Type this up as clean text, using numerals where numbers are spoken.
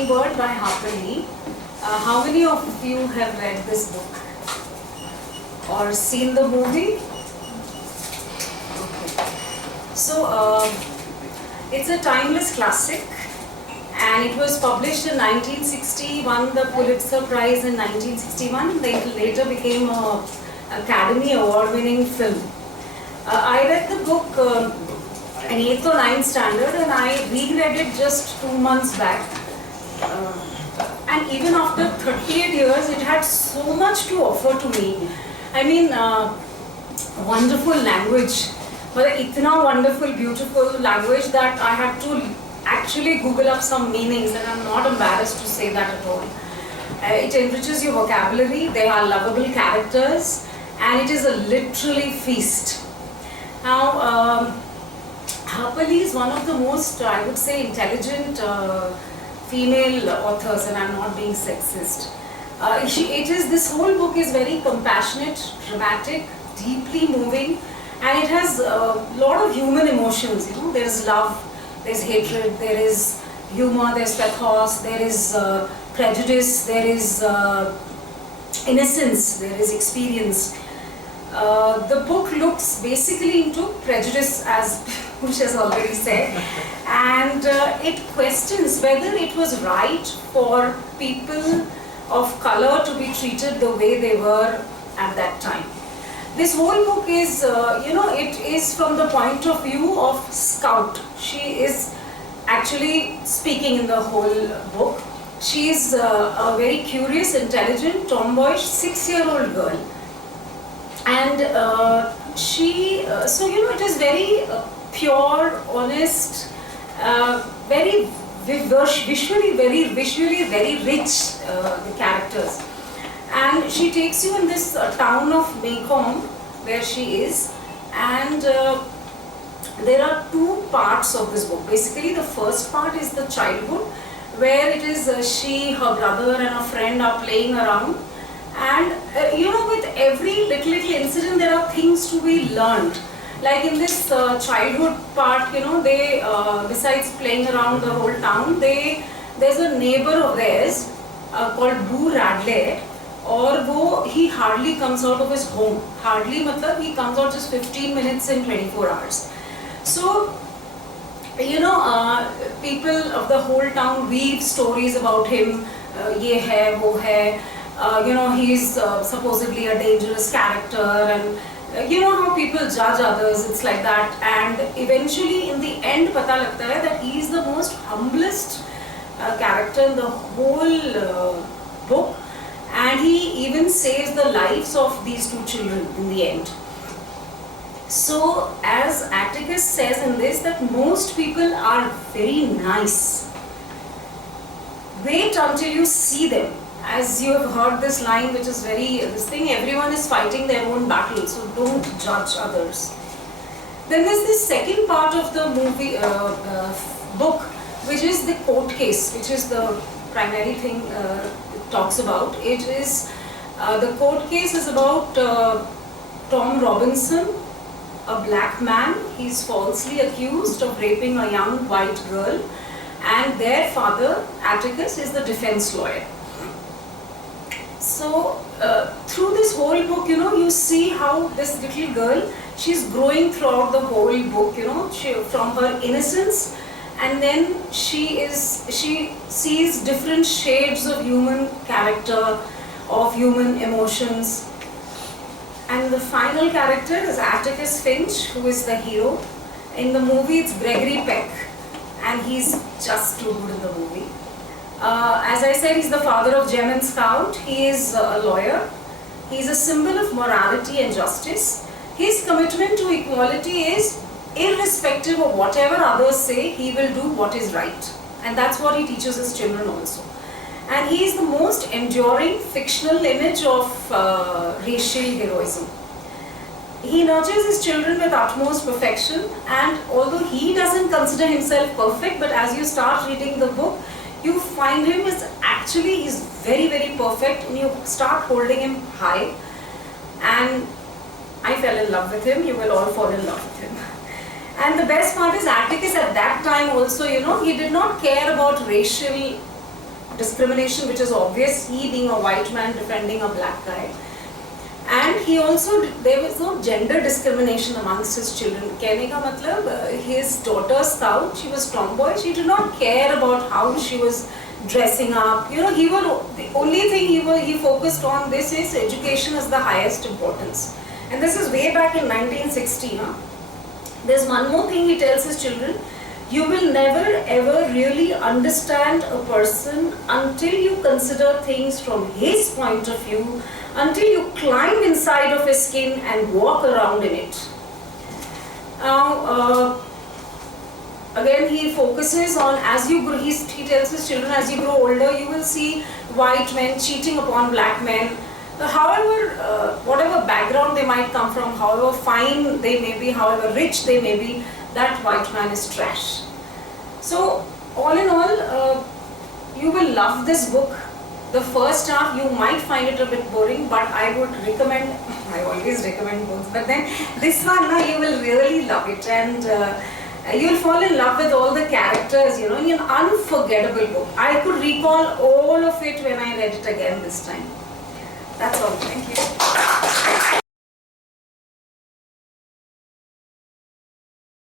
Hummingbird by Harper Lee. How many of you have read this book or seen the movie? Okay. So it's a timeless classic, and it was published in 1960, won the Pulitzer Prize in 1961, then later became an Academy Award-winning film. I read the book in 8th or 9th standard, and I reread it just 2 months back. And even after 38 years, it had so much to offer to me. I mean, wonderful language, but itna wonderful, beautiful language that I had to actually Google up some meanings, and I'm not embarrassed to say that at all. It enriches your vocabulary, there are lovable characters, and it is a literally feast. Now, Harper Lee is one of the most, I would say, intelligent female authors, and I'm not being sexist. This whole book is very compassionate, dramatic, deeply moving, and it has a lot of human emotions. You know, there is love, there's hatred, there is humor, there's pathos, there is prejudice, there is innocence, there is experience. The book looks basically into prejudice, as Push has already said, and it questions whether it was right for people of color to be treated the way they were at that time. This whole book is, it is from the point of view of Scout. She is actually speaking in the whole book. She is a very curious, intelligent, tomboyish 6-year-old girl. And it is very pure, honest, very visually very rich, the characters. And she takes you in this town of Mekong, where she is, and there are 2 parts of this book. Basically, the first part is the childhood, where it is she, her brother and a friend are playing around. And with every little incident, there are things to be learned. Like in this childhood part, they besides playing around the whole town, there's a neighbor of theirs called Boo Radley, or he hardly comes out of his home. Hardly, matlab he comes out just 15 minutes in 24 hours. So, people of the whole town weave stories about him. Ye hai, wo hai. He's supposedly a dangerous character, and how people judge others, it's like that. And eventually, in the end, pata lagta hai that he is the most humblest character in the whole book, and he even saves the lives of these 2 children in the end. So, as Atticus says in this, that most people are very nice. Wait until you see them. As you have heard this line, which is everyone is fighting their own battle, so don't judge others. Then there's this second part of the movie, book, which is the court case, which is the primary thing it talks about. It is, the court case is about Tom Robinson, a black man. He's falsely accused of raping a young white girl, and their father, Atticus, is the defense lawyer. So, through this whole book, you see how this little girl, she's growing throughout the whole book, from her innocence, and then she sees different shades of human character, of human emotions. And the final character is Atticus Finch, who is the hero. In the movie, it's Gregory Peck, and he's just too good in the movie. As I said, he's the father of Gem and Scout. He is a lawyer. He's a symbol of morality and justice. His commitment to equality is, irrespective of whatever others say, he will do what is right. And that's what he teaches his children also. And he is the most enduring fictional image of racial heroism. He nurtures his children with utmost perfection, and although he doesn't consider himself perfect, but as you start reading the book, you find him he's very, very perfect, and you start holding him high. And I fell in love with him. You will all fall in love with him. And the best part is Atticus at that time also, he did not care about racial discrimination which is obvious, he being a white man defending a black guy. And he also, there was no gender discrimination amongst his children. Kehne ka matlab, his daughter Scout, she was tomboy, she did not care about how she was dressing up. You know, the only thing he focused on this is education is the highest importance. And this is way back in 1960. There's one more thing he tells his children: you will never ever really understand a person until you consider things from his point of view, until you climb inside of his skin and walk around in it. Now, again, he focuses on, as you grow, he tells his children, as you grow older, you will see white men cheating upon black men. However, whatever background they might come from, however fine they may be, however rich they may be, that white man is trash. So, all in all, you will love this book. The first half you might find it a bit boring, but I would recommend, I always recommend books, but then this one you will really love it, and you will fall in love with all the characters, you know, in an unforgettable book. I could recall all of it when I read it again this time. That's all. Thank you.